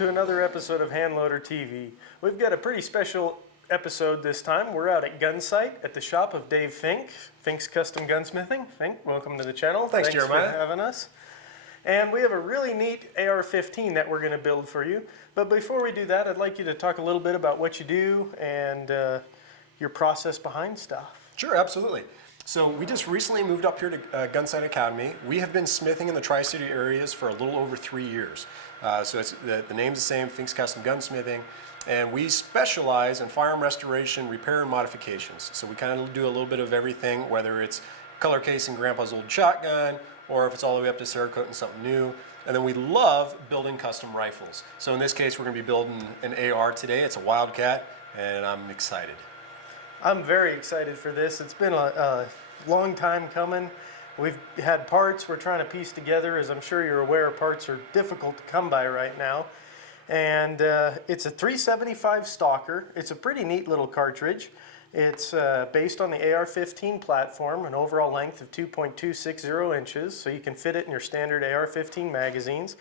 to another episode of Handloader TV. We've got a pretty special episode this time. We're out at Gunsight at the shop of Dave Fink, Fink's Custom Gunsmithing. Fink, welcome to the channel. Thanks Jeremiah. For having us. And we have a really neat AR-15 that we're going to build for you. But before we do that, I'd like you to talk a little bit about what you do and your process behind stuff. Sure, absolutely. So we just recently moved up here to Gunsight Academy. We have been smithing in the Tri-City areas for a little over 3 years. So it's, the name's the same, Fink's Custom Gunsmithing. And we specialize in firearm restoration, repair, and modifications. So we kind of do a little bit of everything, whether it's color casing Grandpa's old shotgun, or if it's all the way up to Cerakote something new. And then we love building custom rifles. So in this case, we're going to be building an AR today. It's a Wildcat, and I'm excited. I'm very excited for this. It's been a long time coming. We've had parts we're trying to piece together. As I'm sure you're aware, parts are difficult to come by right now. And it's a 375 Stalker. It's a pretty neat little cartridge. It's based on the AR-15 platform, an overall length of 2.260 inches, so you can fit it in your standard AR-15 magazines.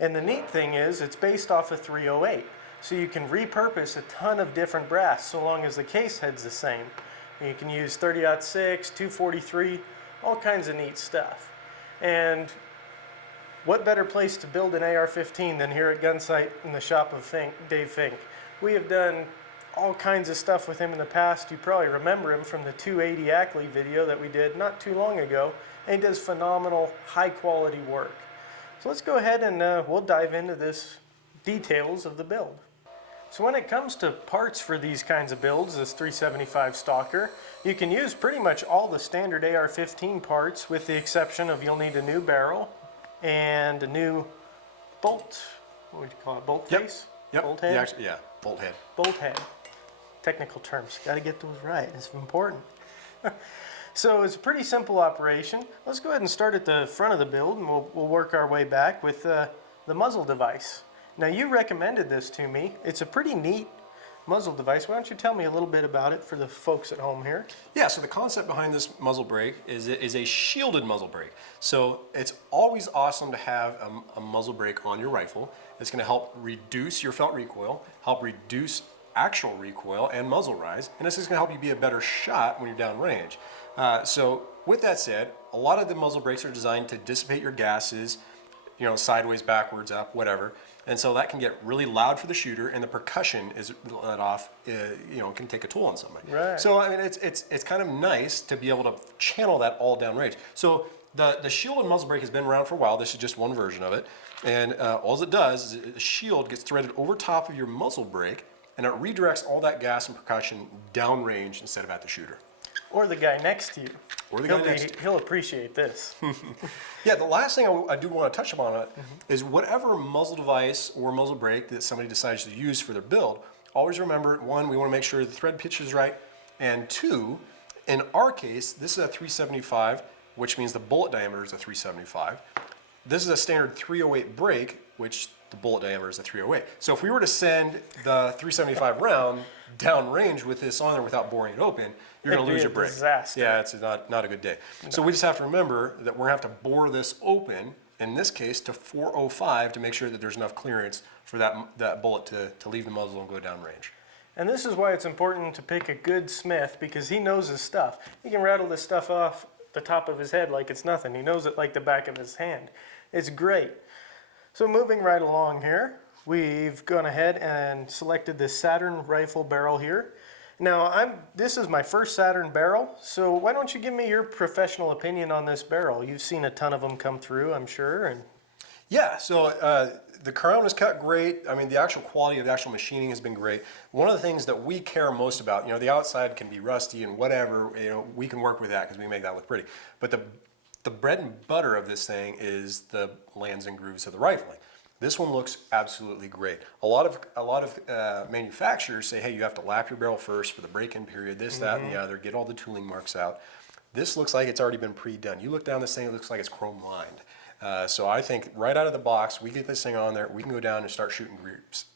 And the neat thing is it's based off a 308. So you can repurpose a ton of different brass so long as the case head's the same. You can use 30-06, 243, all kinds of neat stuff. And what better place to build an AR-15 than here at Gunsight in the shop of Dave Fink. We have done all kinds of stuff with him in the past. You probably remember him from the 280 Ackley video that we did not too long ago. And he does phenomenal, high quality work. So let's go ahead and we'll dive into this details of the build. So when it comes to parts for these kinds of builds, this 375 Stalker, you can use pretty much all the standard AR-15 parts with the exception of you'll need a new barrel and a new bolt. What would you call it? Bolt face? Yep. Bolt head? Yeah, bolt head. Bolt head. Technical terms. Got to get those right. It's important. So it's a pretty simple operation. Let's go ahead and start at the front of the build and we'll work our way back with the muzzle device. Now you recommended this to me. It's a pretty neat muzzle device. Why don't you tell me a little bit about it for the folks at home here? Yeah, so the concept behind this muzzle brake is it is a shielded muzzle brake. So it's always awesome to have a muzzle brake on your rifle. It's going to help reduce your felt recoil, help reduce actual recoil and muzzle rise, and this is going to help you be a better shot when you're downrange. So with that said, a lot of the muzzle brakes are designed to dissipate your gases, you know, sideways, backwards, up, whatever. And so that can get really loud for the shooter, and the percussion is let off, you know, can take a toll on somebody. Right. So I mean, it's kind of nice to be able to channel that all downrange. So the shielded muzzle brake has been around for a while. This is just one version of it, and all it does is the shield gets threaded over top of your muzzle brake, and it redirects all that gas and percussion downrange instead of at the shooter. Or the guy next to you. Or the guy next to you. He'll appreciate this. Yeah, the last thing I do want to touch upon it is whatever muzzle device or muzzle brake that somebody decides to use for their build, always remember, one, we want to make sure the thread pitch is right, and two, in our case, this is a 375, which means the bullet diameter is a 375. This is a standard 308 brake, which the bullet diameter is a 308. So if we were to send the 375 round downrange with this on there without boring it open, you're going to lose your brake. Disaster. Yeah, it's not a good day. No. So we just have to remember that we're going to have to bore this open, in this case to 405, to make sure that there's enough clearance for that bullet to leave the muzzle and go downrange. And this is why it's important to pick a good smith, because he knows his stuff. He can rattle this stuff off the top of his head like it's nothing. He knows it like the back of his hand. It's great. So moving right along here, we've gone ahead and selected this Saturn rifle barrel here. Now, this is my first Saturn barrel, so why don't you give me your professional opinion on this barrel? You've seen a ton of them come through, I'm sure. And yeah, so the crown is cut great. I mean, the actual quality of the actual machining has been great. One of the things that we care most about, you know, the outside can be rusty and whatever, you know, we can work with that because we make that look pretty. But the bread and butter of this thing is the lands and grooves of the rifling. This one looks absolutely great. A lot of manufacturers say, hey, you have to lap your barrel first for the break-in period, this, that, and the other, get all the tooling marks out. This looks like it's already been pre-done. You look down this thing, it looks like it's chrome lined. So I think right out of the box, we get this thing on there, we can go down and start shooting groups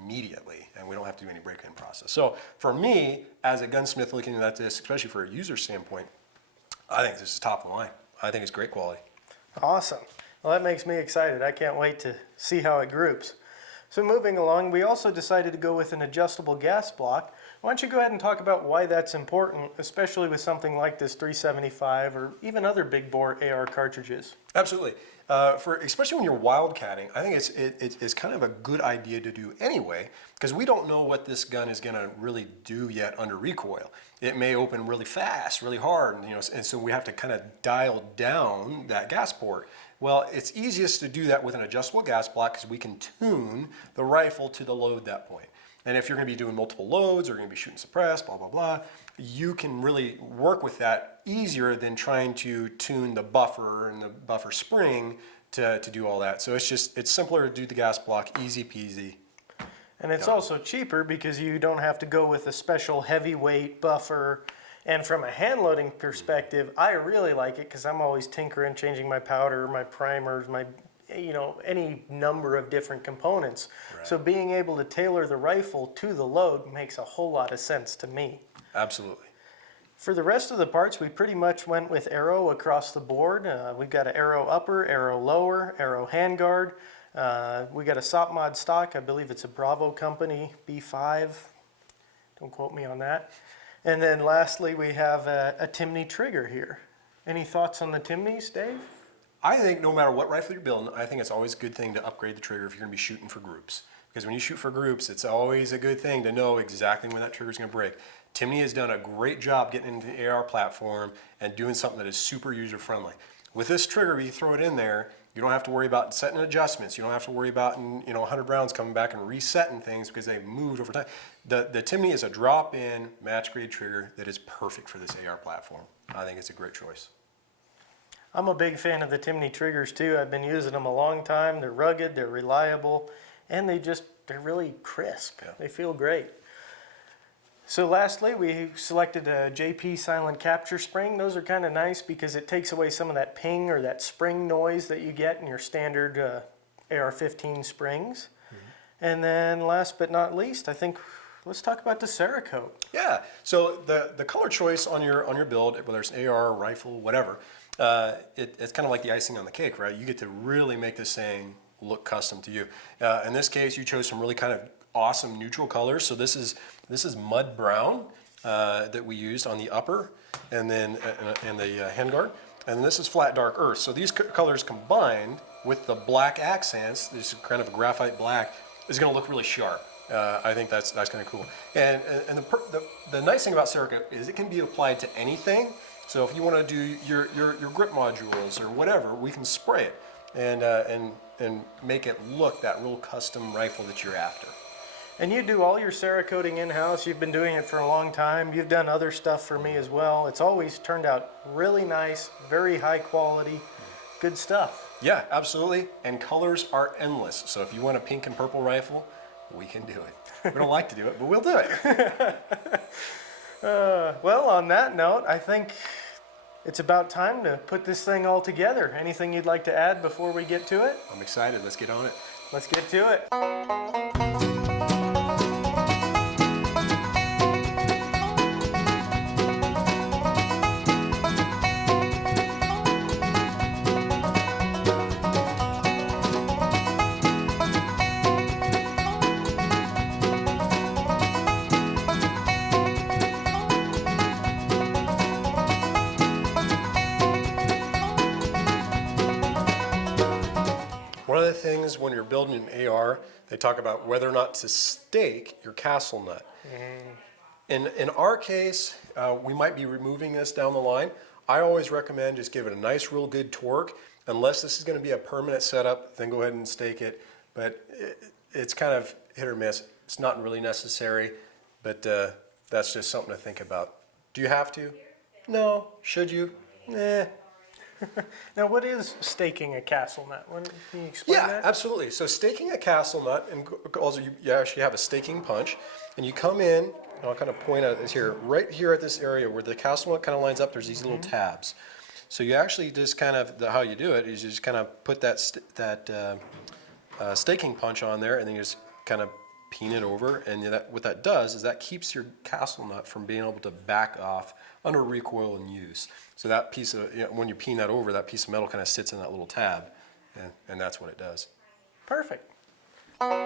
immediately, and we don't have to do any break-in process. So for me, as a gunsmith looking at this, especially for a user standpoint, I think this is top of the line. I think it's great quality. Awesome. Well, that makes me excited. I can't wait to see how it groups. So moving along, we also decided to go with an adjustable gas block. Why don't you go ahead and talk about why that's important, especially with something like this 375 or even other big bore AR cartridges? Absolutely. For especially when you're wildcatting, I think it's kind of a good idea to do anyway, because we don't know what this gun is going to really do yet under recoil. It may open really fast, really hard, and so we have to kind of dial down that gas port. Well, it's easiest to do that with an adjustable gas block because we can tune the rifle to the load that point. And if you're going to be doing multiple loads or going to be shooting suppressed, blah, blah, blah, you can really work with that easier than trying to tune the buffer and the buffer spring to do all that. So it's simpler to do the gas block, easy peasy. And it's also cheaper because you don't have to go with a special heavyweight buffer. And from a hand loading perspective, I really like it because I'm always tinkering, changing my powder, my primers, my any number of different components. Right. So being able to tailor the rifle to the load makes a whole lot of sense to me. Absolutely. For the rest of the parts, we pretty much went with arrow across the board. We've got an arrow upper, arrow lower, arrow handguard. We got a SOPMOD stock. I believe it's a Bravo company, B5. Don't quote me on that. And then lastly, we have a Timney trigger here. Any thoughts on the Timneys, Dave? I think no matter what rifle you're building, I think it's always a good thing to upgrade the trigger if you're going to be shooting for groups. Because when you shoot for groups, it's always a good thing to know exactly when that trigger is going to break. Timney has done a great job getting into the AR platform and doing something that is super user-friendly. With this trigger, you throw it in there, you don't have to worry about setting adjustments. You don't have to worry about 100 rounds coming back and resetting things because they've moved over time. The Timney is a drop-in match-grade trigger that is perfect for this AR platform. I think it's a great choice. I'm a big fan of the Timney triggers too. I've been using them a long time. They're rugged, they're reliable, and they're really crisp. Yeah. They feel great. So lastly, we selected a JP Silent Capture spring. Those are kind of nice because it takes away some of that ping or that spring noise that you get in your standard AR-15 springs. Mm-hmm. And then last but not least, I think let's talk about the Cerakote. Yeah, so the color choice on your build, whether it's AR, rifle, whatever, it's kind of like the icing on the cake, right? You get to really make this thing look custom to you. In this case, you chose some really kind of awesome neutral colors. So this is mud brown that we used on the upper, and then and the handguard, and this is flat dark earth. So these colors combined with the black accents, this kind of graphite black, is going to look really sharp. I think that's kind of cool. And the nice thing about Cerakote is it can be applied to anything. So if you want to do your grip modules or whatever, we can spray it and make it look that real custom rifle that you're after. And you do all your Cerakoting in-house. You've been doing it for a long time. You've done other stuff for me as well. It's always turned out really nice, very high quality, good stuff. Yeah, absolutely. And colors are endless. So if you want a pink and purple rifle, we can do it. We don't like to do it, but we'll do it. Well, on that note, I think it's about time to put this thing all together. Anything you'd like to add before we get to it? I'm excited. Let's get on it. Let's get to it. One of the things when you're building an AR, they talk about whether or not to stake your castle nut. In our case, we might be removing this down the line. I always recommend just give it a nice, real good torque. Unless this is going to be a permanent setup, then go ahead and stake it. But it's kind of hit or miss. It's not really necessary, but that's just something to think about. Do you have to? No. Should you? Eh. Now, what is staking a castle nut? Can you explain Yeah, that? absolutely. So staking a castle nut, and also you actually have a staking punch, and you come in, and I'll kind of point out this here, right here at this area where the castle nut kind of lines up, there's these little tabs. So you actually just kind of, how you do it is you just kind of put that staking punch on there, and then you just kind of peen it over, and what that does is that keeps your castle nut from being able to back off under recoil and use. So that piece of, when you peen that over, that piece of metal kind of sits in that little tab, and that's what it does. Perfect. Arrow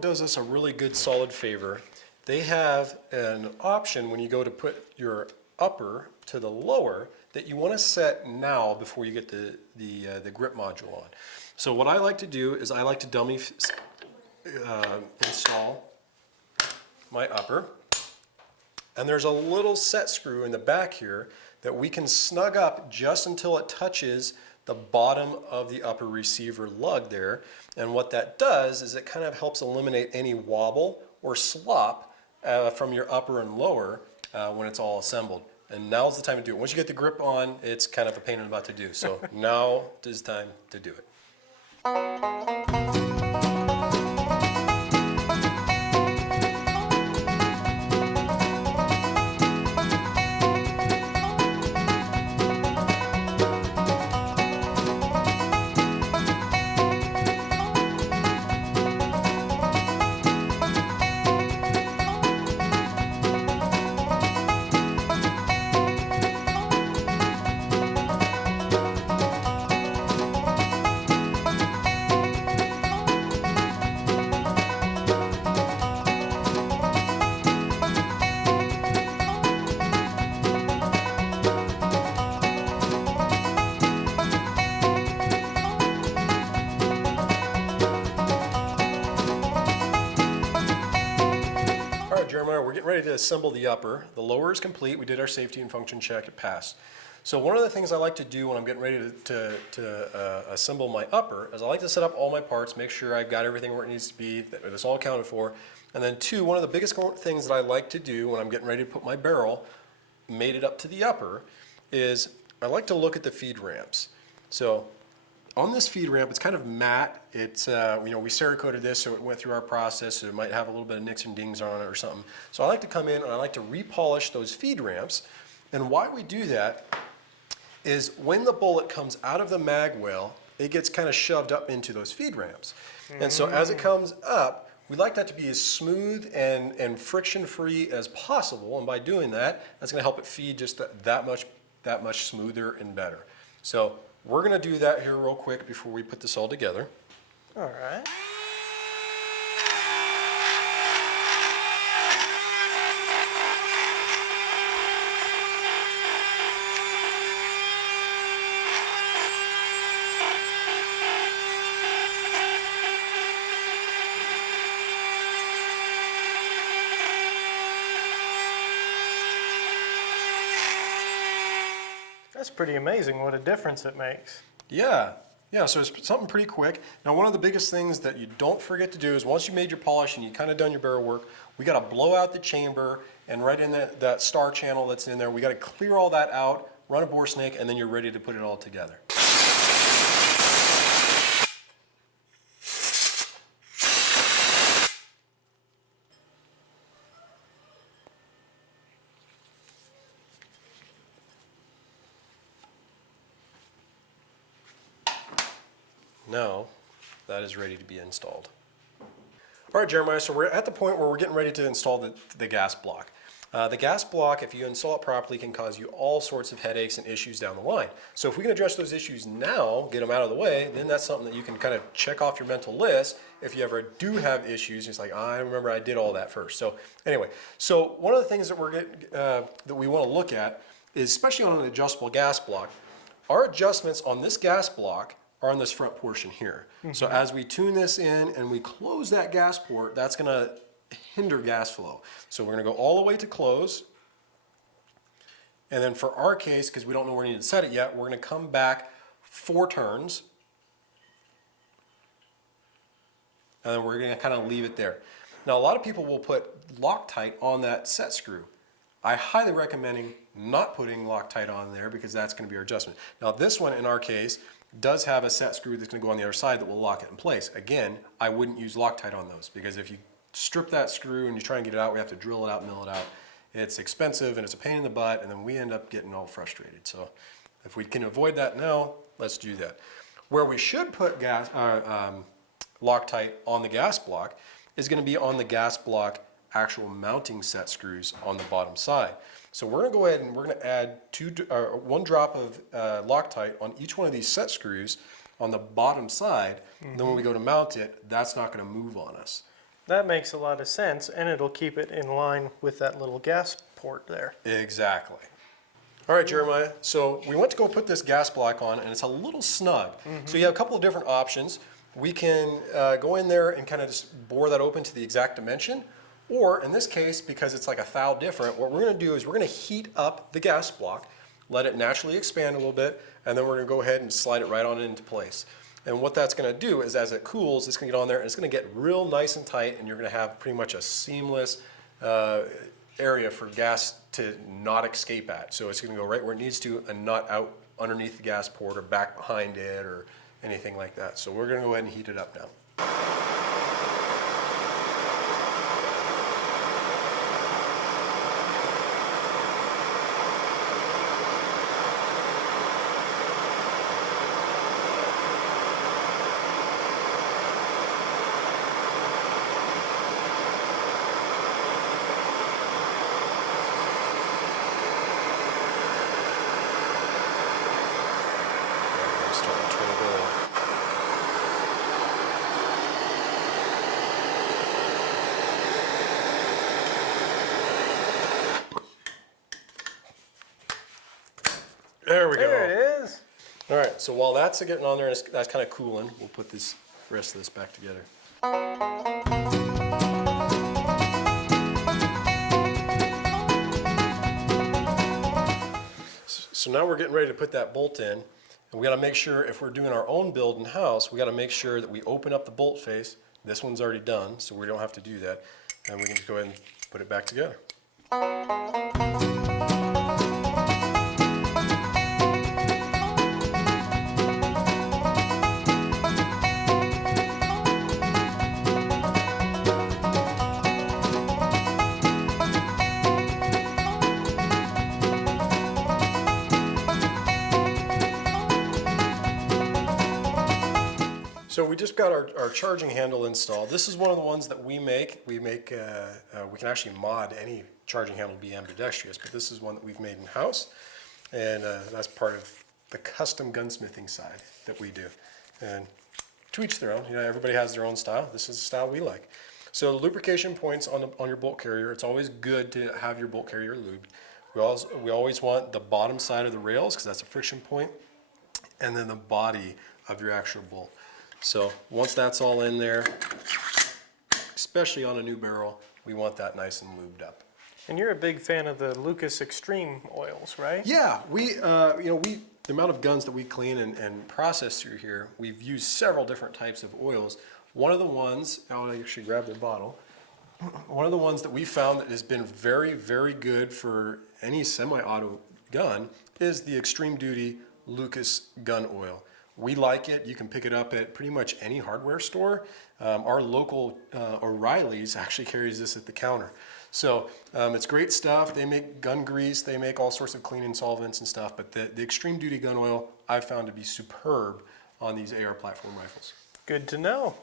does us a really good solid favor. They have an option when you go to put your upper to the lower that you want to set now before you get the grip module on. So what I like to do is I like to dummy install my upper. And there's a little set screw in the back here that we can snug up just until it touches the bottom of the upper receiver lug there. And what that does is it kind of helps eliminate any wobble or slop from your upper and lower when it's all assembled. And now's the time to do it. Once you get the grip on, it's kind of a pain in the butt to do. So now is time to do it. Jeremiah, we're getting ready to assemble the upper. The lower is complete. We did our safety and function check. It passed. So one of the things I like to do when I'm getting ready to assemble my upper is I like to set up all my parts, make sure I've got everything where it needs to be, that it's all accounted for. And then two, one of the biggest things that I like to do when I'm getting ready to put my barrel mated up to the upper is I like to look at the feed ramps. So on this feed ramp, it's kind of matte. It's, we Cerakoted this so it went through our process, so it might have a little bit of nicks and dings on it or something. So I like to come in and I like to repolish those feed ramps. And why we do that is when the bullet comes out of the mag well, it gets kind of shoved up into those feed ramps. And so as it comes up, we like that to be as smooth and friction-free as possible. And by doing that, that's going to help it feed just that much smoother and better. So we're going to do that here real quick before we put this all together. All right. That's pretty amazing what a difference it makes. Yeah, so it's something pretty quick. Now one of the biggest things that you don't forget to do is once you made your polish and you kind of done your barrel work, we got to blow out the chamber, and right in that star channel that's in there, we got to clear all that out, run a bore snake, and then you're ready to put it all together. Now, that is ready to be installed. All right, Jeremiah, so we're at the point where we're getting ready to install the gas block. The gas block, if you install it properly, can cause you all sorts of headaches and issues down the line. So if we can address those issues now, get them out of the way, then that's something that you can kind of check off your mental list. If you ever do have issues, it's like, I remember I did all that first. So anyway, so one of the things that we want to look at is, especially on an adjustable gas block, our adjustments on this gas block are on this front portion here. Mm-hmm. So as we tune this in and we close that gas port, that's going to hinder gas flow. So we're going to go all the way to close. And then for our case, because we don't know where we need to set it yet, we're going to come back 4 turns. And then we're going to kind of leave it there. Now a lot of people will put Loctite on that set screw. I highly recommend not putting Loctite on there because that's going to be our adjustment. Now this one in our case does have a set screw that's going to go on the other side that will lock it in place. Again, I wouldn't use Loctite on those because if you strip that screw and you try and get it out, we have to drill it out, mill it out. It's expensive and it's a pain in the butt, and then we end up getting all frustrated. So if we can avoid that now, let's do that. Where we should put Loctite on the gas block is going to be on the gas block actual mounting set screws on the bottom side. So we're going to go ahead and we're going to add one drop of Loctite on each one of these set screws on the bottom side. Then when we go to mount it, that's not going to move on us. That makes a lot of sense, and it'll keep it in line with that little gas port there. Exactly. All right, Jeremiah, so we went to go put this gas block on, and it's a little snug. So you have a couple of different options. We can go in there and kind of just bore that open to the exact dimension, or in this case, because it's like a thou different, what we're going to do is we're going to heat up the gas block, let it naturally expand a little bit, and then we're going to go ahead and slide it right on into place. And what that's going to do is as it cools, it's going to get on there and it's going to get real nice and tight, and you're going to have pretty much a seamless area for gas to not escape at. So it's going to go right where it needs to and not out underneath the gas port or back behind it or anything like that. So we're going to go ahead and heat it up now. Starting to turn it on. There we go. There it is. All right, so while that's getting on there and that's kind of cooling, we'll put this rest of this back together. So now we're getting ready to put that bolt in. And we got to make sure if we're doing our own build in house, we got to make sure that we open up the bolt face. This one's already done, so we don't have to do that. And we can just go ahead and put it back together. So we just got our charging handle installed. This is one of the ones that we make. We can actually mod any charging handle to be ambidextrous, but this is one that we've made in-house. And that's part of the custom gunsmithing side that we do. And to each their own, you know, everybody has their own style. This is the style we like. So the lubrication points on your bolt carrier, it's always good to have your bolt carrier lubed. We always want the bottom side of the rails because that's a friction point, and then the body of your actual bolt. So once that's all in there, especially on a new barrel, we want that nice and lubed up. And you're a big fan of the Lucas Extreme oils, right? Yeah, the amount of guns that we clean and process through here, we've used several different types of oils. One of the ones, I'll actually grab the bottle. One of the ones that we found that has been very, very good for any semi-auto gun is the Extreme Duty Lucas gun oil. We like it. You can pick it up at pretty much any hardware store. Our local O'Reilly's actually carries this at the counter. So it's great stuff. They make gun grease. They make all sorts of cleaning solvents and stuff. But the Extreme Duty gun oil I've found to be superb on these AR platform rifles. Good to know.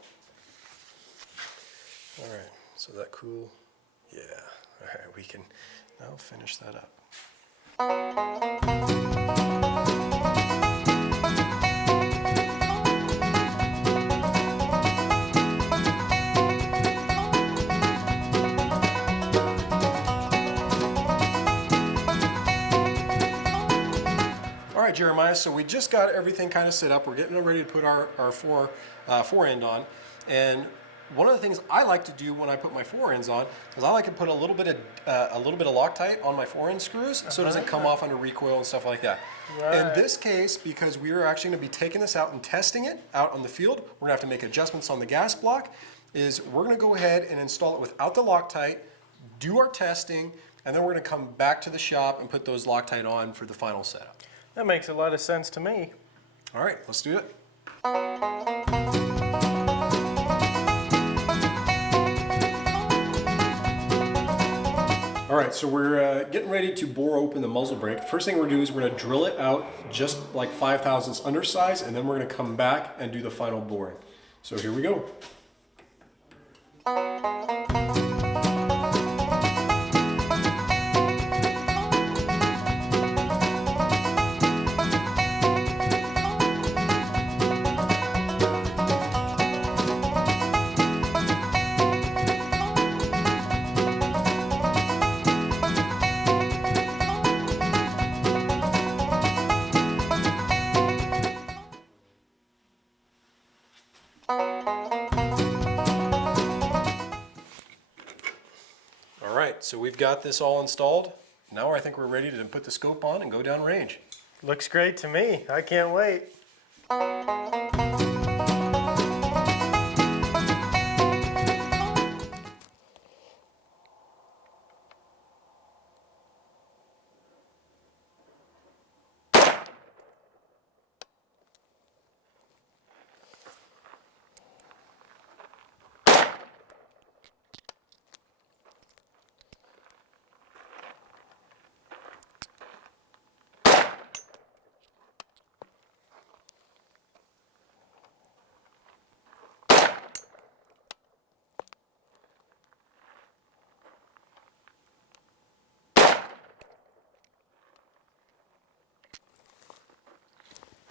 All right, so that cool? Yeah. All right, we can now finish that up. All right, Jeremiah, so we just got everything kind of set up. We're getting ready to put our fore end on. And one of the things I like to do when I put my fore ends on is I like to put a little bit of Loctite on my fore end screws so it doesn't come off under recoil and stuff like that. Right. In this case, because we are actually going to be taking this out and testing it out on the field, we're going to have to make adjustments on the gas block, is we're going to go ahead and install it without the Loctite, do our testing, and then we're going to come back to the shop and put those Loctite on for the final setup. That makes a lot of sense to me. All right, let's do it. All right, so we're getting ready to bore open the muzzle brake. First thing we're gonna do is we're gonna drill it out just like 5/1000 undersize, and then we're gonna come back and do the final boring. So here we go. All right, so we've got this all installed. Now I think we're ready to put the scope on and go down range. Looks great to me. I can't wait.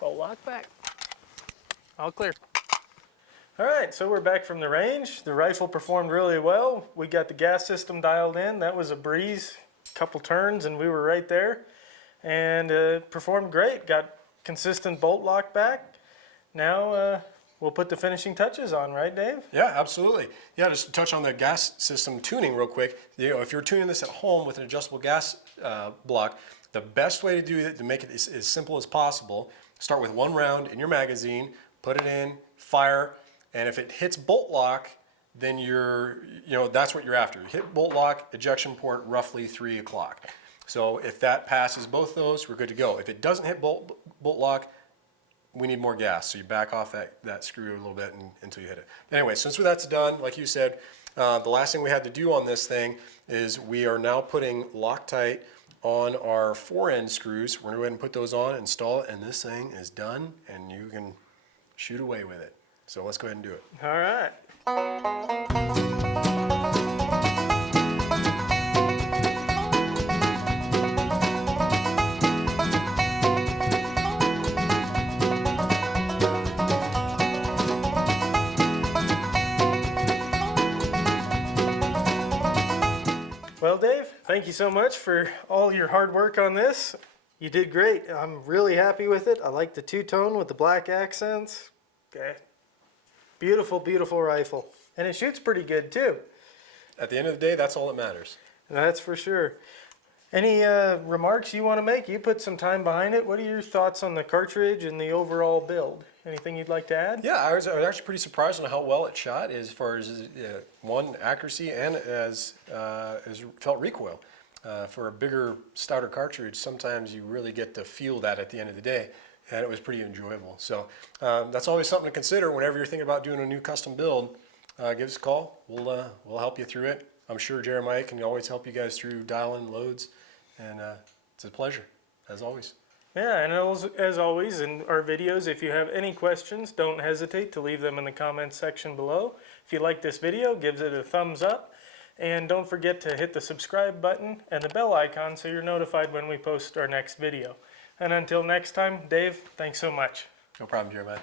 Bolt lock back. All clear. All right, so we're back from the range. The rifle performed really well. We got the gas system dialed in. That was a breeze. Couple turns and we were right there. And performed great. Got consistent bolt lock back. Now we'll put the finishing touches on, right, Dave? Yeah, absolutely. Yeah, just to touch on the gas system tuning real quick. You know, if you're tuning this at home with an adjustable gas block, the best way to do it, to make it as simple as possible, start with one round in your magazine, put it in, fire, and if it hits bolt lock, then that's what you're after. Hit bolt lock, ejection port, roughly 3 o'clock. So if that passes both those, we're good to go. If it doesn't hit bolt lock, we need more gas. So you back off that screw a little bit until you hit it. Anyway, since that's done, like you said, the last thing we had to do on this thing is we are now putting Loctite on our 4-end screws. We're gonna go ahead and put those on, install it, and this thing is done, and you can shoot away with it. So let's go ahead and do it. All right. Well, Dave, thank you so much for all your hard work on this. You did great. I'm really happy with it. I like the two-tone with the black accents. Okay. Beautiful, beautiful rifle. And it shoots pretty good, too. At the end of the day, that's all that matters. That's for sure. Any remarks you want to make? You put some time behind it. What are your thoughts on the cartridge and the overall build? Anything you'd like to add? Yeah, I was actually pretty surprised on how well it shot as far as one, accuracy, and as felt recoil. For a bigger, stouter cartridge, sometimes you really get to feel that at the end of the day, and it was pretty enjoyable. So that's always something to consider whenever you're thinking about doing a new custom build. Give us a call. We'll help you through it. I'm sure Jeremiah can always help you guys through dialing loads, and it's a pleasure, as always. Yeah, and as always in our videos, if you have any questions, don't hesitate to leave them in the comments section below. If you like this video, give it a thumbs up. And don't forget to hit the subscribe button and the bell icon so you're notified when we post our next video. And until next time, Dave, thanks so much. No problem, Jeremiah.